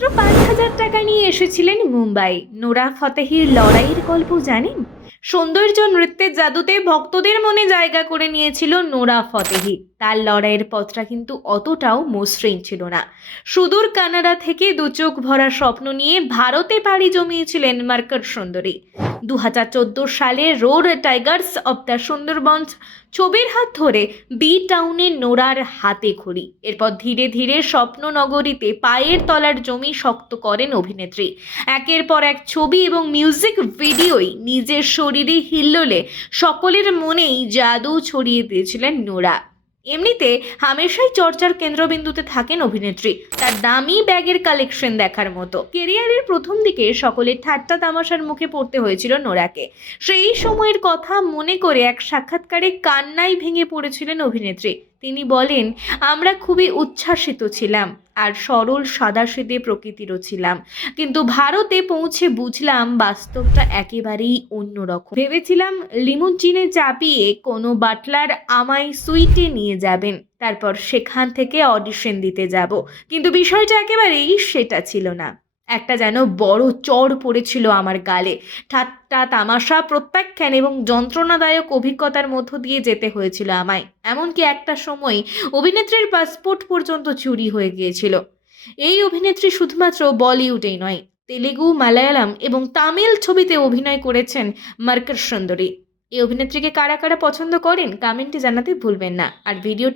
মাত্র 5,000 টাকা নিয়ে এসেছিলেন মুম্বাই। নোরা ফতেহির লড়াইয়ের গল্প জানেন? সৌন্দর্য নৃত্যের জাদুতে ভক্তদের মনে জায়গা করে নিয়েছিল নোরা ফতেহি। তার লড়াইয়ের পথটা কিন্তু অতটাও মসৃণ ছিল না। সুদূর কানাডা থেকে দু চোখ ভরা স্বপ্ন নিয়ে ভারতে পাড়ি জমিয়েছিলেন মার্কার সুন্দরী। 2014 সালে road Tigers of the Sundarban ছবির হাত ধরে বি টাউনে নোরার হাতে খড়ি। এরপর ধীরে ধীরে স্বপ্ন নগরীতে পায়ের তলার জমি শক্ত করেন অভিনেত্রী। একের পর এক ছবি এবং মিউজিক ভিডিওই নিজের শরীরে হিল্লোলে সকলের মনেই জাদু ছড়িয়ে দিয়েছিলেন নোরা। এমনিতে হামেশাই চর্চার কেন্দ্রবিন্দুতে থাকেন অভিনেত্রী। তার দামি ব্যাগের কালেকশন দেখার মতো। কেরিয়ারের প্রথম দিকে সকলের ঠাট্টা তামাশার মুখে পড়তে হয়েছিল নোরাকে। সেই সময়ের কথা মনে করে এক সাক্ষাৎকারে কান্নায় ভেঙে পড়েছিলেন অভিনেত্রী। তিনি বলেন, আমরা খুবই উচ্ছ্বাসিত ছিলাম আর সরল সাদাসিধে প্রকৃতিরও ছিলাম, কিন্তু ভারতে পৌঁছে বুঝলাম বাস্তবটা একেবারেই অন্যরকম। ভেবেছিলাম লিমুজিনে চাপিয়ে কোনো বাটলার আমায় সুইটে নিয়ে যাবেন, তারপর সেখান থেকে অডিশন দিতে যাব, কিন্তু বিষয়টা একেবারেই সেটা ছিল না। একটা যেন বড় চড় পড়েছিল আমার গালে। ঠাট্টা তামাশা প্রত্যাখ্যান এবং যন্ত্রণাদায়ক অভিজ্ঞতার মধ্য দিয়ে যেতে হয়েছিল আমায়। এমনকি একটা সময় অভিনেত্রীর পাসপোর্ট পর্যন্ত চুরি হয়ে গিয়েছিল। এই অভিনেত্রী শুধুমাত্র বলিউডেই নয়, তেলেগু, মালায়ালাম এবং তামিল ছবিতে অভিনয় করেছেন মার্কার সুন্দরী। এই অভিনেত্রীকে কারা কারা পছন্দ করেন কমেন্টে জানাতে ভুলবেন না। আর ভিডিওটি